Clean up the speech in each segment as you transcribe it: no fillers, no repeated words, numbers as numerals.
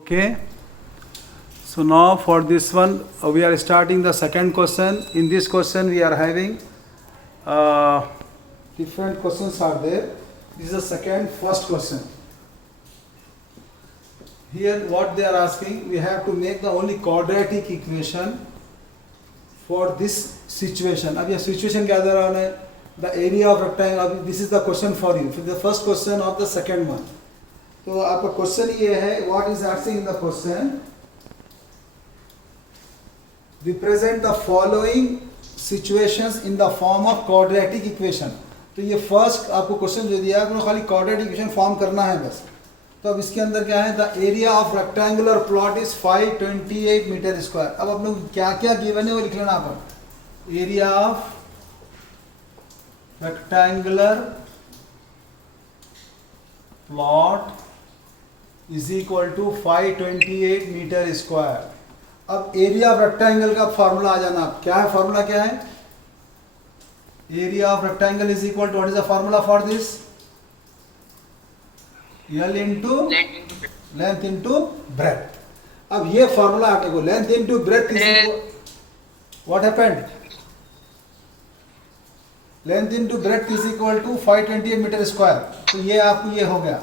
Okay, so now for this one we are starting the second question. In this question we are having different questions are there. This is the first question. Here what they are asking, we have to make the only quadratic equation for this situation. अब यह situation क्या दे रहा है? The area of rectangle. This is the question for you. The first question of the second one. तो आपका question ये है, what is asking in the question, represent the following situations in the form of quadratic equation. तो ये first आपको question जो दिया है, आपको खाली क्वाड्रेटिक इक्वेशन फॉर्म करना है बस. तो अब इसके अंदर क्या है, the area of rectangular plot is 528 metre square. अब आप लोग क्या क्या गिवन है वो लिख लेना आप. Area of rectangular plot is equal to 528 metre square. अब एरिया ऑफ रेक्टेंगल का फॉर्मूला आ जाना. क्या है फॉर्मूला, क्या है? Area of rectangle is equal to, what is the formula for this? L into length into breadth. अब ये फॉर्मूला आपने को length into breadth is equal, what happened? Length into breadth is equal to 528 metre square. तो ये आपको ये हो गया,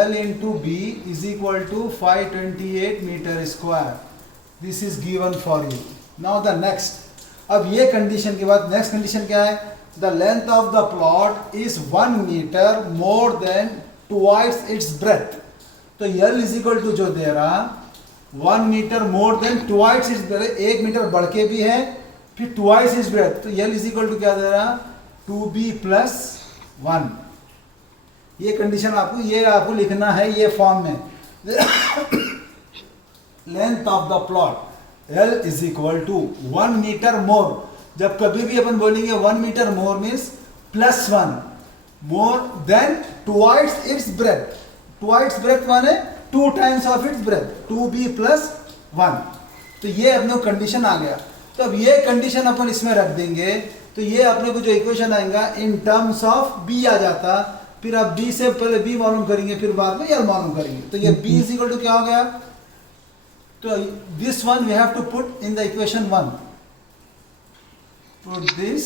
L into B is equal to 528 meter square. This is given for you. Now the next. अब ये condition के बाद नेक्स्ट कंडीशन क्या है? The length of the plot is 1 meter more than twice its breadth. तो L is equal to जो दे रहा 1 meter more than twice its breadth, 1 metre बढ़ के भी है, फिर twice its breadth. तो L is equal to क्या दे रहा 2B plus 1. ये कंडीशन आपको लिखना है ये फॉर्म में. Length of the plot L is equal to 1 metre more. जब कभी भी अपन बोलेंगे 1 metre more means plus 1 more then twice its breadth. Twice breadth माने 2 times of its breadth, 2B plus 1. तो ये अपने कंडीशन आ गया. तो अब ये कंडीशन अपन इसमें रख देंगे तो ये अपने को जो इक्वेशन आएगा इन टर्म्स ऑफ B आ जाता. फिर आप B से पहले B मालूम करेंगे, फिर बाद में L मालूम करेंगे. तो ये B इज इक्वल टू क्या हो गया? तो this one we have to put in the equation 1. Put this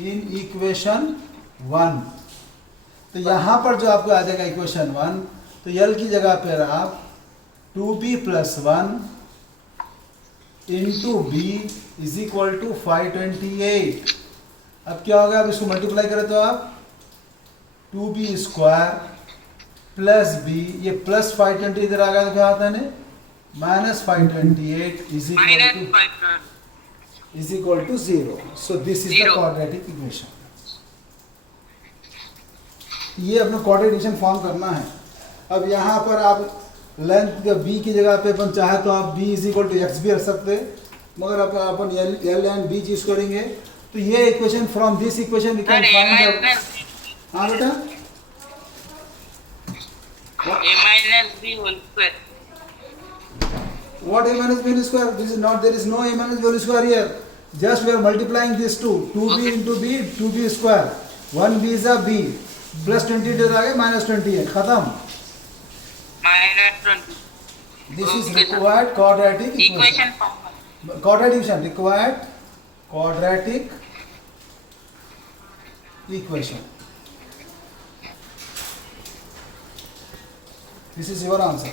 in equation 1. तो यहां पर जो आपको आ जाएगा इक्वेशन 1, तो L की जगह पर आप 2B plus 1 into B is equal to 528. अब क्या होगा, अब इसको मल्टीप्लाई करें तो आप 2B स्क्वायर प्लस B, ये प्लस 520 इधर आ गया तो क्या आता है minus 528 is equal to 0. So this is the quadratic equation. ये अपने क्वाड्रेटिक इक्वेशन फॉर्म करना है. अब यहाँ पर आप लेंथ B की जगह पे अपन चाहे तो आप B is equal to x भी रख सकते, मगर अपन L एंड B चूज करेंगे. तो ये equation from this equation we can find. हाँ बेटा, a minus b whole square. what a minus b whole square? This is not, there is no a minus b whole square here. Just we are multiplying these two, 2b Okay. into b, 2b square, 1b is a b, plus 20 इधर आ गया minus 28, खत्म. Minus 20. This is Okay, sir. required quadratic Equation equation. form. Quadratic equation required quadratic equation. This is your answer.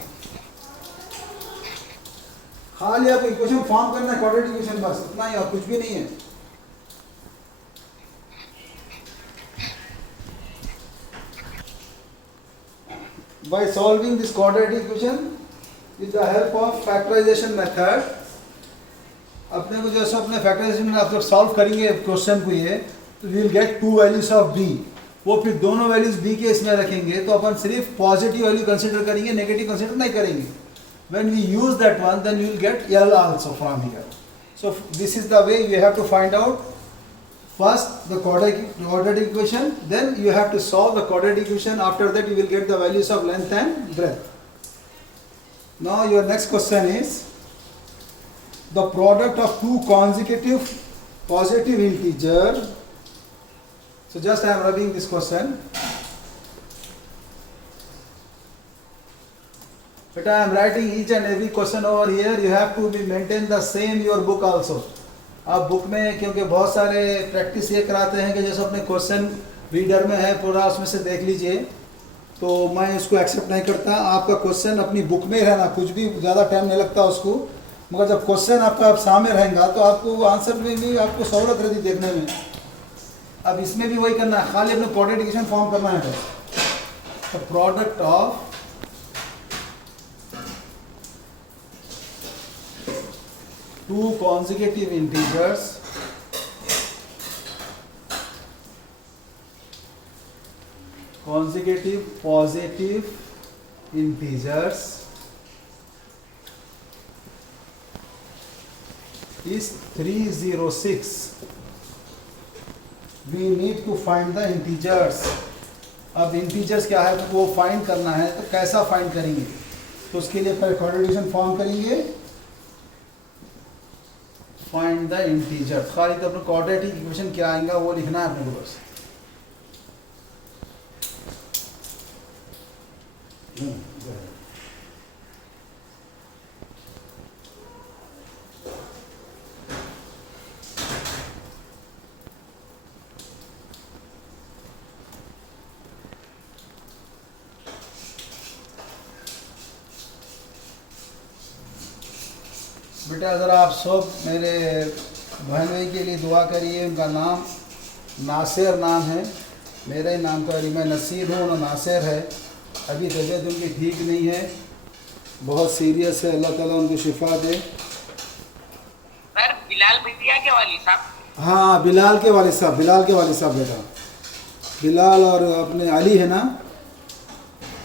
खाली आपको equation form करना है, quadratic equation, बस इतना ही, और कुछ भी नहीं है. By solving this quadratic equation with the help of factorization method, अपने को जैसे अपने फैक्टराइजेशन में आप जब सॉल्व करेंगे क्वेश्चन को ये, तो we will get 2 values of B. वो फिर दोनों वैल्यूज B के इसमें रखेंगे तो अपन सिर्फ पॉजिटिव वैल्यू कंसीडर करेंगे, नेगेटिव कंसीडर नहीं करेंगे. When we use that one, then we will get L also from here. So this is the way you have to find out. First the quadratic equation, then you have to solve the quadratic equation. After that you will get the values of length and breadth. Now your next question is the product of two consecutive positive integer. So just I am rubbing this question. बेटा I am writing each and every question over here, you have to be maintain the same your book also. आप book में क्योंकि बहुत सारे practice ये कराते हैं कि जैसे अपने क्वेश्चन रीडर में है पूरा, उसमें से देख लीजिए, तो मैं इसको एक्सेप्ट नहीं करता। आपका क्वेश्चन अपनी बुक में रहना, कुछ भी ज़्यादा टाइम नहीं लगता उसको, मगर जब क्वेश्चन आपका सामने रहेगा तो आपको आंसर में भी आपको सहूलत रहती देखने में। अब इसमें भी वही करना है, खाली अपने प्रोडक्ट इक्वेशन फॉर्म करना है। तो product of two consecutive integers consecutive positive integers is 306. We need to find the integers. अब integers क्या है तो वो फाइंड करना है, तो कैसा फाइंड करेंगे? तो उसके लिए पहले कोऑर्डिनेशन फॉर्म करेंगे, फाइंड द इंटीजर। खाली तो अपने क्वाड्रेटिक इक्वेशन क्या आएगा वो लिखना है अपने को बस। बेटा ज़रा आप सब मेरे बहन भाई के लिए दुआ करिए। उनका नाम नासिर नाम है, मेरा ही नाम का, मैं नसीर हूँ, उन्होंने नासिर है। अभी तबीयत उनकी ठीक नहीं है, बहुत सीरियस है, अल्लाह ताला उनको शिफा दे। सर बिलाल भैया के वाली साहब? हाँ बिलाल के वालिद साहब, बिलाल के वालिद साहब बेटा, बिलाल और अपने अली है ना,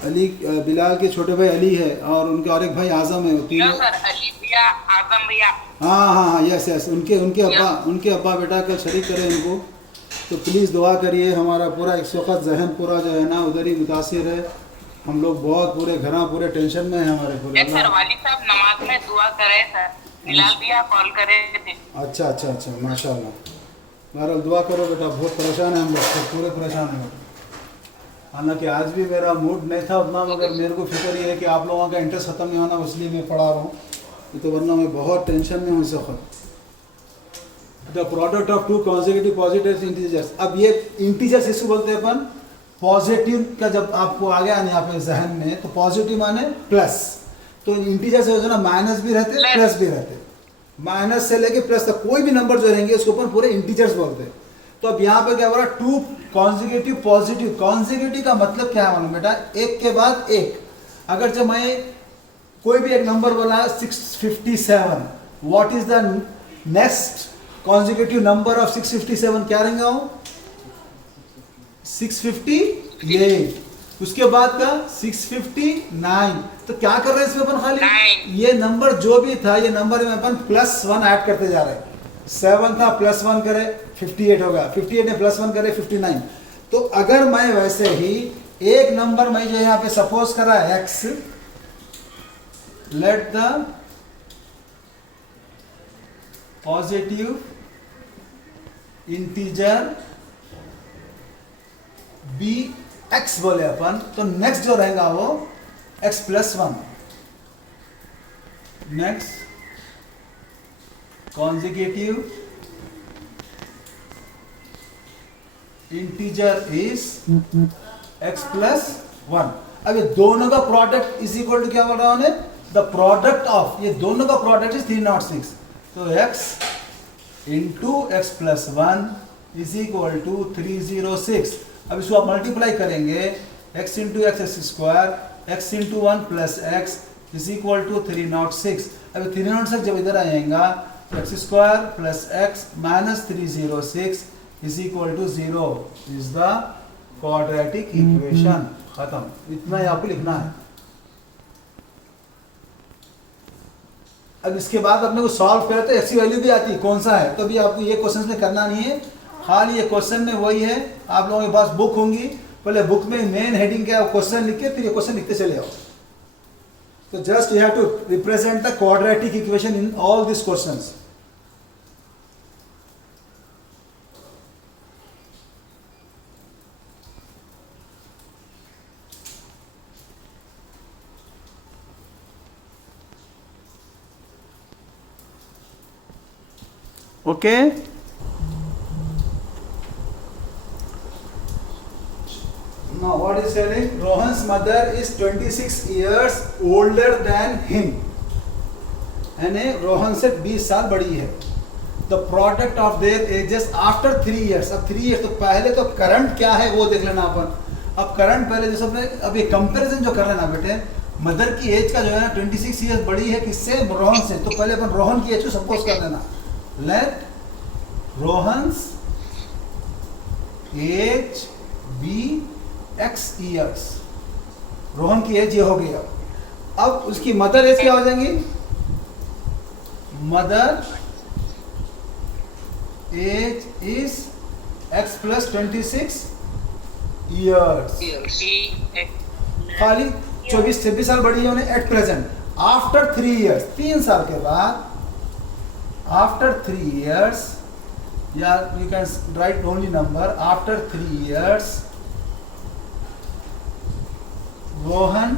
अली, बिलाल के छोटे भाई अली है और उनके और एक भाई आज़म है, तीनों। सर अली भैया, आजम भैया। हाँ हाँ हाँ, यस यस, उनके अब्बा बेटा कल शरीक करें उनको, तो प्लीज़ दुआ करिए। हमारा पूरा इस वक्त जहन पूरा जो है ना उधर ही मुतासिर है, हम लोग बहुत पूरे घर पूरे टेंशन में हैं हमारे पूरे। सर वालिद साहब नमाज में दुआ करे सर, बिलाल भैया कॉल करे थे। अच्छा अच्छा अच्छा, माशाल्लाह। बहरहाल दुआ करो बेटा, बहुत परेशान है हम लोग, सब पूरे परेशान हैं। हालांकि आज भी मेरा मूड नहीं था उतना, मगर मेरे को फिक्र ये है कि आप लोगों का इंटरेस्ट ख़त्म नहीं होना, इसलिए मैं पढ़ा रहा हूँ, तो वरना मैं बहुत टेंशन में हूँ इस वक्त। The product of two consecutive positive integers. अब ये इंटीजर्स इसको बोलते हैं अपन पॉजिटिव का, जब आपको आ गया ना यहाँ पे जहन में, तो पॉजिटिव माने प्लस, तो इंटीजर से होता है ना माइनस भी रहते प्लस भी रहते, माइनस से लेके प्लस तक कोई भी नंबर जो रहेंगे उसको अपन पूरे इंटीजर्स बोलते हैं। तो अब यहाँ पे क्या हो रहा है, टू कॉन्जिक्यूटिव पॉजिटिव। कॉन्जिक्यूटिव का मतलब क्या है मालूम बेटा, एक के बाद एक। अगर जब मैं कोई भी एक नंबर बोला 657, what is the next consecutive number of 657? क्या रहेगा वो? 658। उसके बाद का 659। तो क्या कर रहे हैं इसमें अपन, खाली ये नंबर जो भी था, ये नंबर में अपन +1 ऐड करते जा रहे हैं। 7 था +1 करे 58 होगा, 58 ने +1 करे 59। तो अगर मैं वैसे ही एक नंबर मैं जो यहाँ पे सपोज करा x, let the positive integer be x बोले अपन, तो नेक्स्ट जो रहेगा वो x +1। Next consecutive integer is x +1। अब ये दोनों का प्रोडक्ट इज इक्वल टू क्या बोल रहा हूं, द प्रोडक्ट ऑफ, ये दोनों का प्रोडक्ट इज 306। तो x into x +1 is equal to 306। अब इसको आप मल्टीप्लाई करेंगे, x into x square, x into 1 + x is equal to 306। अब 306 जब इधर आएगा तो x square + x minus 306 is equal to 0 is the quadratic equation. खत्म, इतना ही आपको लिखना है। अब इसके बाद अपने को सॉल्व करें तो x की वैल्यू भी आती है, कौन सा है, तो भी आपको ये क्वेश्चन में करना नहीं है, खाली ये क्वेश्चन में वही है। आप लोगों के पास बुक होंगी, पहले बुक में मेन हेडिंग क्या है क्वेश्चन लिख के फिर ये क्वेश्चन लिखते चले आओ। तो just you have to represent the quadratic equation in all this questions. Okay. Now what is telling? Rohan's mother is 26 years older than him. यानी रोहन से 20 साल बड़ी है। The product of there edges after 3 years। अब 3 years तो पहले तो current क्या है वो देख लेना अपन। अब करंट पहले जैसे अपने अब ये कंपैरिजन जो कर लेना बेटे, मदर की एज का जो है ना 26 years बड़ी है किससे? रोहन से। तो पहले अपन रोहन की एज को सपोज कर लेना। Let Rohan's age be x years। Rohan की एज ये हो गई। अब उसकी मदर एज क्या हो जाएंगी? Mother age is x plus 26 years। खाली 24-26 साल बड़ी है उन्हें एट प्रेजेंट। आफ्टर 3 years, 3 साल के बाद, आफ्टर 3 years, या you can write only number, after 3 years Rohan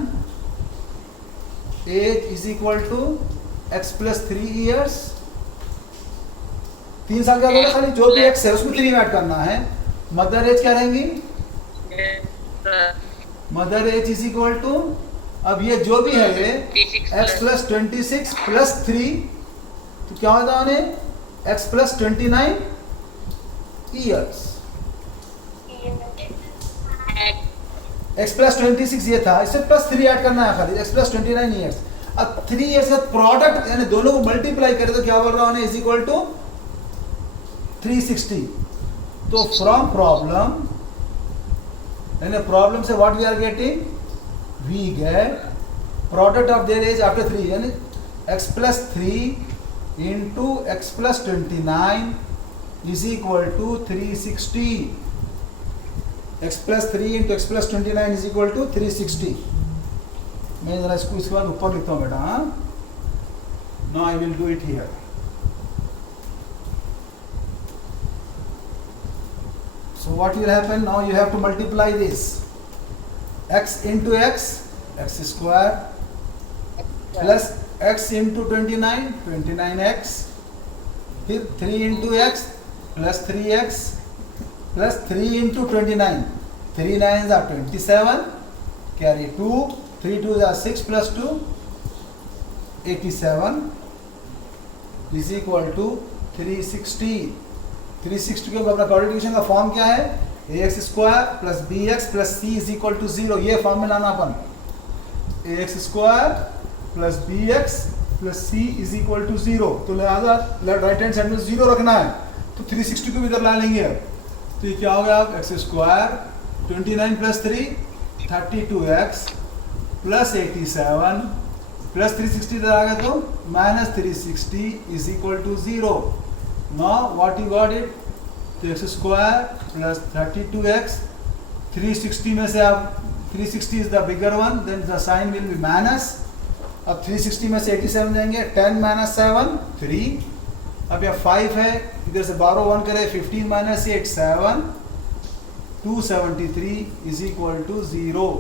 age is equal to x plus 3 years। 3 साल का बोला, खाली जो भी x है उसमें 3 ऐड करना है। मदर एज क्या रहेंगी? Mother age is equal to, अब ये जो भी है ये x plus 26 plus 3, तो क्या होता है उन्हें? x plus 29 years। x plus 26 ये था, इससे प्लस 3 ऐड करना है खाली, x plus 29 years। अब 3 years का प्रोडक्ट यानी दोनों को मल्टीप्लाई करें तो क्या बोल रहा हूँ? Is equal to 360। तो फ्रॉम प्रॉब्लम, यानी प्रॉब्लम से what we are getting? We get product of their age after 3, यानी x plus 3 into x plus 29 is equal to 360। x plus 3 into x plus 29 is equal to 360। मैं जरा इसको इसके बाद ऊपर लिखता हूँ बेटा। हाँ, now I will do it here. So what will happen? Now you have to multiply this x into x, x square, plus x into 29, 29x, फिर 3 into x plus 3x plus 3 into 29, 3 9s are 27, carry 2, 3 2s are 6 plus 2, 87 is equal to 360। 360 के अपना coordination का form क्या है? ax square plus bx plus c is equal to 0। ये form में लाना अपन, ax square plus bx plus c is equal to 0। तो लिहाजा राइट हैंड साइड में 0 रखना है, तो 360 को भी इधर ला लेंगे। तो ये क्या हो गया? x square 29 plus 3 32x plus 87 plus 360 इधर आ गया तो minus 360 is equal to 0। Now what you got it? तो x स्क्वायर प्लस 32x, 360 में से आप 360 is the bigger one, then the sign will be minus. अब 360 में से 87 जाएंगे, 10 माइनस 7 3। अब यह 5 है, इधर से 12 1 करें, 15 minus 8 7, 273 is equal to 0।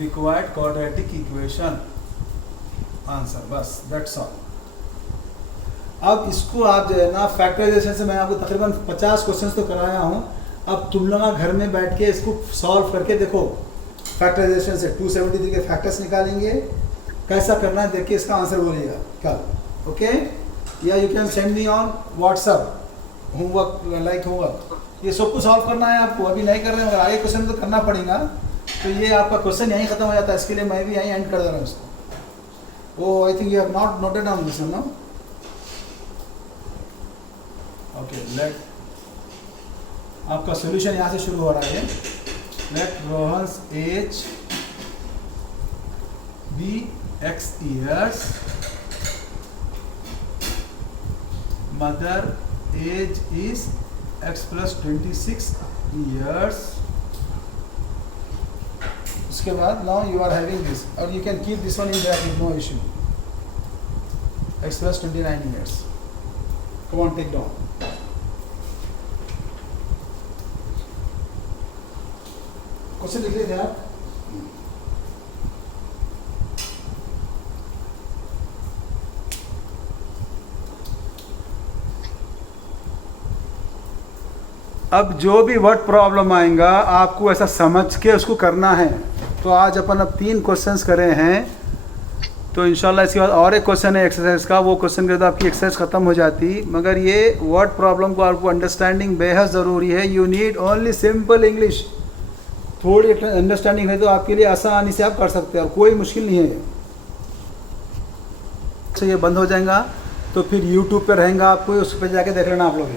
Required quadratic equation answer, बस दैट्स ऑल। अब इसको आप जो है ना फैक्टराइजेशन से मैं आपको तकरीबन 50 क्वेश्चंस तो कराया हूँ। अब तुम लोग घर में बैठ के इसको सॉल्व करके देखो। फैक्टराइजेशन से 273 के फैक्टर्स निकालेंगे, कैसा करना है देख के इसका आंसर बोलिएगा कल। ओके, या you can send me on WhatsApp homework, like homework. ये सब कुछ सॉल्व करना है आपको, अभी नहीं कर रहे हैं, आगे क्वेश्चन तो करना पड़ेगा। तो ये आपका क्वेश्चन यहीं खत्म हो जाता है, इसके लिए मैं भी यहीं एंड कर दे रहा हूँ इसको। Oh, I think you have not noted down this one, no? Okay, आपका सॉल्यूशन यहाँ से शुरू हो रहा है। Let Rohan's age be x years, mother age is x plus 26 years। उसके बाद now you are having this, or you can keep this one in bracket, no issue, x plus 29 years। Come on, take down। Question लिख लेते हैं आप। अब जो भी word problem आएगा आपको ऐसा समझ के उसको करना है। तो आज अपन अब 3 क्वेश्चंस करे हैं, तो इंशाल्लाह इसके बाद और एक क्वेश्चन है एक्सरसाइज का, वो क्वेश्चन के बाद आपकी एक्सरसाइज ख़त्म हो जाती। मगर ये वर्ड प्रॉब्लम को आपको अंडरस्टैंडिंग बेहद ज़रूरी है। You need only simple English, थोड़ी अंडरस्टैंडिंग है तो आपके लिए आसानी से आप कर सकते हैं और कोई मुश्किल नहीं है। तो ये बंद हो जाएगा तो फिर यूट्यूब पे रहेगा, आपको उस पर जाके देख लेना आप लोग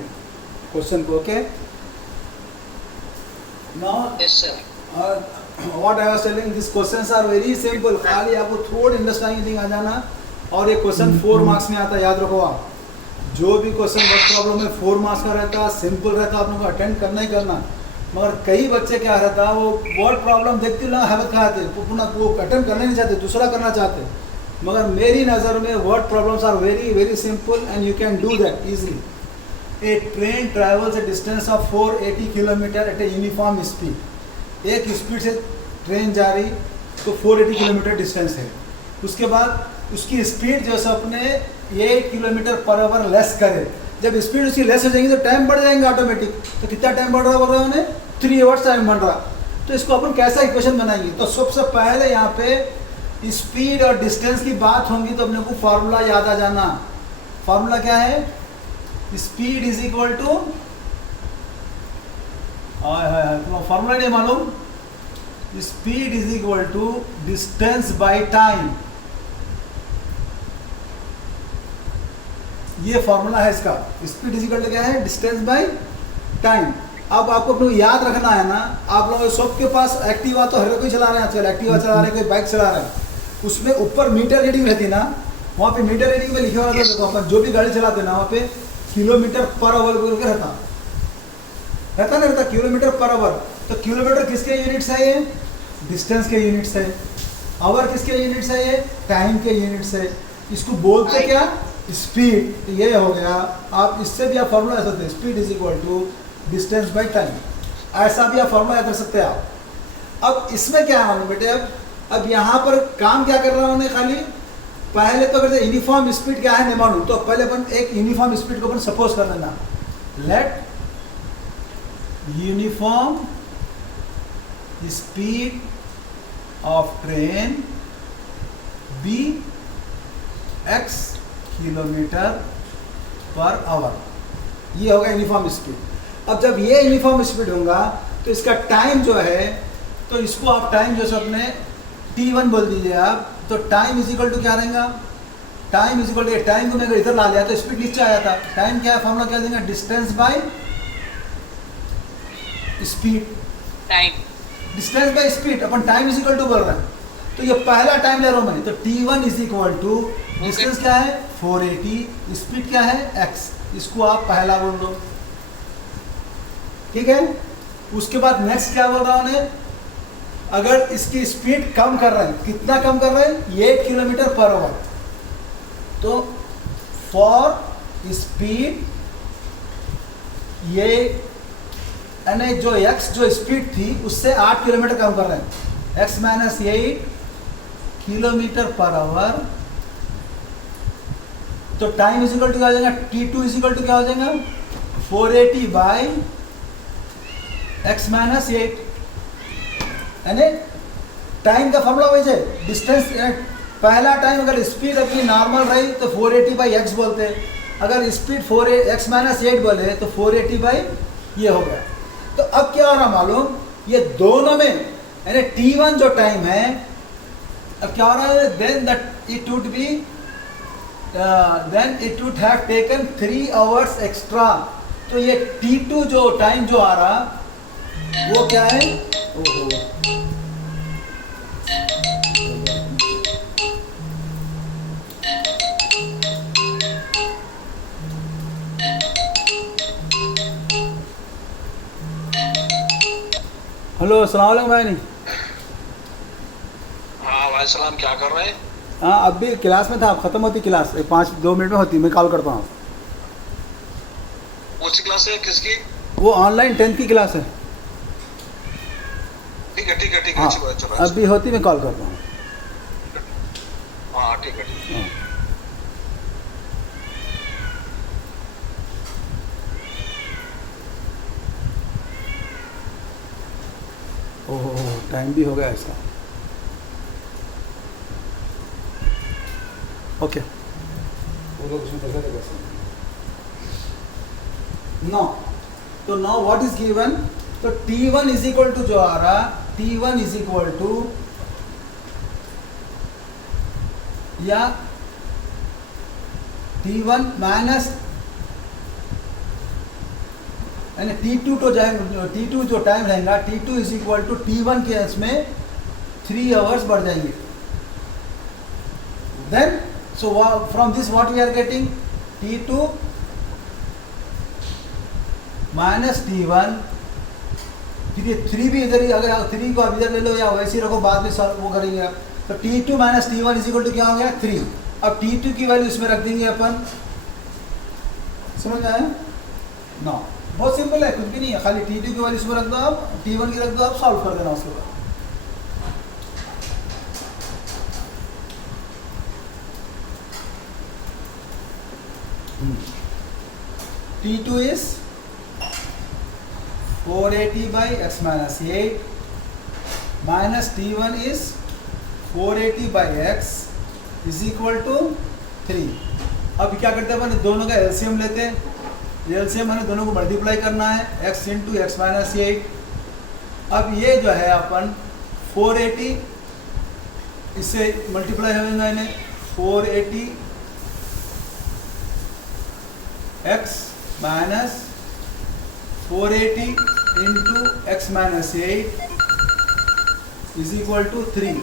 क्वेश्चन को। Okay, now yes sir. What I was telling, this questions are very simple, खाली आपको थोड़ी अंडरस्टैंडिंग आ जाना। और ये क्वेश्चन 4 मार्क्स में आता है, याद रखो आप। जो भी क्वेश्चन वर्ड प्रॉब्लम में 4 मार्क्स का रहता, सिंपल रहता, आप लोगों को अटेंड करना ही करना। मगर कई बच्चे क्या रहता, वो वर्ड प्रॉब्लम देखते ना हैबत खाते, वो अटेंड करना नहीं चाहते, दूसरा करना चाहते। मगर मेरी नज़र में word problems are very very simple and you can do that easily. A train travels a distance of 480 kilometre at a uniform speed. एक स्पीड से ट्रेन जा रही तो 480 किलोमीटर डिस्टेंस है। उसके बाद उसकी स्पीड जो है अपने 8 किलोमीटर पर आवर लेस करे। जब स्पीड उसकी लेस हो जाएगी तो टाइम बढ़ जाएंगे ऑटोमेटिक। तो कितना टाइम बढ़ रहा बोल रहा है उन्हें, 3 आवर्स टाइम बढ़ रहा। तो इसको अपन कैसा इक्वेशन बनाएंगे, तो सबसे पहले यहाँ पे स्पीड और डिस्टेंस की बात होंगी तो अपने को फार्मूला याद आ जाना। फार्मूला क्या है, speed is equal to, formula नहीं मालूम, speed is equal to distance by time. ये फॉर्मूला है इसका, स्पीड इज इक्वल टू क्या है, डिस्टेंस बाय टाइम। अब आपको अपने याद रखना है ना, आप लोगों सबके पास एक्टिवा तो हर कोई चला रहे हैं आजकल, एक्टिवा चला रहे हैं, कोई बाइक चला रहे हैं, उसमें ऊपर मीटर रीडिंग रहती है ना, वहाँ पे मीटर रीडिंग में लिखा हुआ रहता है। तो अपन जो भी गाड़ी चलाते हैं ना, वहाँ पे किलोमीटर पर आवर करके रहता ना, रहता किलोमीटर पर आवर। तो किलोमीटर किसके यूनिट्स है, ये डिस्टेंस के यूनिट्स है। आवर किसके यूनिट्स है, ये टाइम के यूनिट्स है। इसको बोलते क्या, स्पीड। तो ये हो गया। आप इससे भी आप फॉर्मूला ऐसा सकते हैं, speed is equal to distance by time, ऐसा भी आप फॉर्मूला याद रख सकते हैं आप। अब इसमें क्या है मालूम बेटे, अब यहाँ पर काम क्या कर रहा हूँ, खाली पहले तो अगर यूनिफॉर्म स्पीड क्या है नहीं मालूम, तो पहले अपन एक यूनिफॉर्म स्पीड को अपन सपोज कर लेना। Let uniform speed of train be x kilometre per hour. ये होगा यूनिफॉर्म स्पीड। अब जब ये यूनिफॉर्म स्पीड होगा तो इसका टाइम जो है, तो इसको आप टाइम जो है अपने t1 बोल दीजिए आप। तो टाइम इज इक्वल टू क्या रहेगा, time is equal to, time को मैं अगर इधर ला लिया तो स्पीड नीचे आया था। टाइम क्या है, फॉर्मूला क्या देंगे, distance by speed. Time, distance by speed, अपन टाइम इज इक्वल टू बोल रहे हैं। तो ये पहला टाइम ले रहा हूँ मैं, तो t1 is equal to distance क्या है 480, स्पीड क्या है x। इसको आप पहला बोल दो, ठीक है। उसके बाद नेक्स्ट क्या बोल रहा हूँ, अगर इसकी स्पीड कम कर रहे हैं, कितना कम कर रहे हैं, 8 किलोमीटर पर आवर। तो फॉर स्पीड ये यानी जो x जो स्पीड थी उससे 8 किलोमीटर कम कर रहे हैं, x minus 8 kilometre per our. तो टाइम इज इक्वल टू क्या हो जाएगा, t2 इज इक्वल टू क्या हो जाएगा 480 बाई x माइनस 8। यानी टाइम का फॉर्मूला वही है, डिस्टेंस। पहला टाइम अगर स्पीड अपनी नॉर्मल रही तो 480 बाई x बोलते हैं, अगर स्पीड 4 x माइनस 8 बोले तो 480 बाई ये हो गया। तो अब क्या हो रहा मालूम, ये दोनों में यानी t1 जो टाइम है, अब क्या हो रहा है, then that it would be then it would have taken 3 hours extra. तो ये t2 जो टाइम जो आ रहा वो क्या है, ओहो हेलो अस्सलाम वालेकुम भाई। नहीं हाँ भाई सलाम, क्या कर रहे हैं? हाँ अभी क्लास में था, अब ख़त्म होती क्लास, 5-2 मिनट में होती, मैं कॉल करता हूँ। कौन सी क्लास है, किसकी? वो ऑनलाइन 10th की क्लास है। ठीक है ठीक है ठीक है, हाँ चलो चलो। अभी होती, मैं कॉल करता हूँ। हाँ ठीक है ठीक है। हाँ। ओह टाइम भी हो गया इसका। ओके वो लोग उसमें कैसे कैसे नो। तो नाउ व्हाट इज गिवन, तो T1 इज इक्वल टू जो आ रहा T1 इज इक्वल टू या T1 माइनस यानी T2 तो जाएंगे, T2 जो टाइम रहेगा T2 is equal to T1 के इसमें 3 आवर्स बढ़ जाएंगे। Then so from this what we are getting T2 minus T1, फिर ये 3 भी इधर ही, अगर 3 को आप इधर ले लो या वैसे ही रखो, बाद में वो करेंगे आप। तो T2 minus T1 is equal to क्या हो गया 3। अब T2 की वैल्यू इसमें रख देंगे अपन, समझ में आया? नो बहुत सिंपल है, कुछ भी नहीं है, खाली T2 की वैल्यू इसमें रख दो आप, T1 की रख दो आप, सॉल्व कर देना उसके बाद। T2 is 480 by x minus 8 minus T1 is 480 by x is equal to 3। अब क्या करते हैं अपन, दोनों का एलसीएम लेते हैं। एलसीएम हमें दोनों को मल्टीप्लाई करना है, x इंटू एक्स माइनस 8। अब ये जो है अपन 480 इससे मल्टीप्लाई होगा, इन्हें 480 x minus 480 into x minus 8 is equal to 3।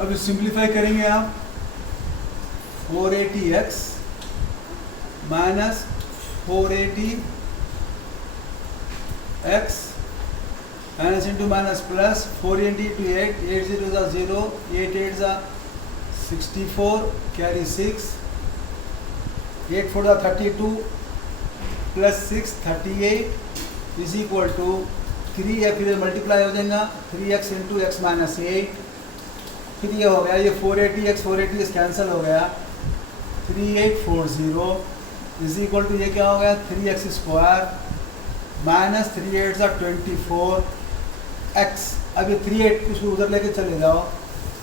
अब सिंप्लीफाई करेंगे आप, 480x minus 480x minus into minus plus 480 to 8, 8 0 ज़ा 0, 8 8 ज़ा 64, कैरी 6, 8 4 ज़ा 32 प्लस 6 38 इज इक्वल टू 3 है, फिर मल्टीप्लाई हो जाएगा 3x इंटू एक्स माइनस 8, फिर ये हो गया, ये 480x 480 कैंसिल हो गया, 3840 इज इक्वल टू ये क्या हो गया 3x स्क्वायर माइनस 3 8 ज़ा 24x। अब ये 38 कुछ उधर लेके चले जाओ,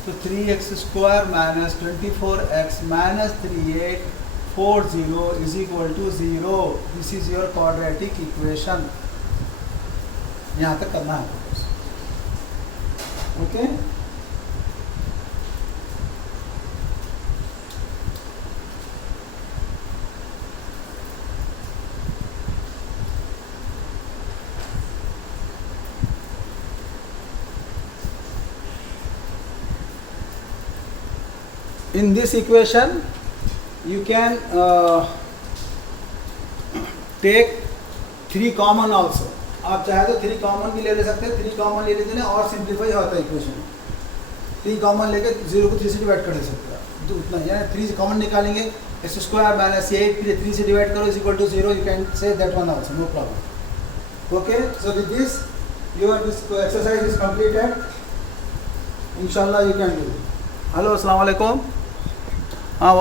तो 3x square minus 24x minus 3840 is equal to 0। This is your quadratic equation. यहाँ तक करना है okay. In this equation you can take 3 common also। आप चाहे तो 3 कॉमन भी ले सकते हैं, 3 कॉमन ले लेते हैं और सिंप्लीफाई होता है इक्वेशन। 3 कॉमन लेके 0 को 3 से डिवाइड कर सकते हैं, तो उतना ही है। 3 कॉमन निकालेंगे, एक्स स्क्वायर माइनस 8, फिर 3 से डिवाइड करो is equal to 0। You can say that one also, no problem. Okay, so with this your this exercise is completed, इंशाल्लाह यू कैन डू। हेलो अस्सलाम वालेकुम। हाँ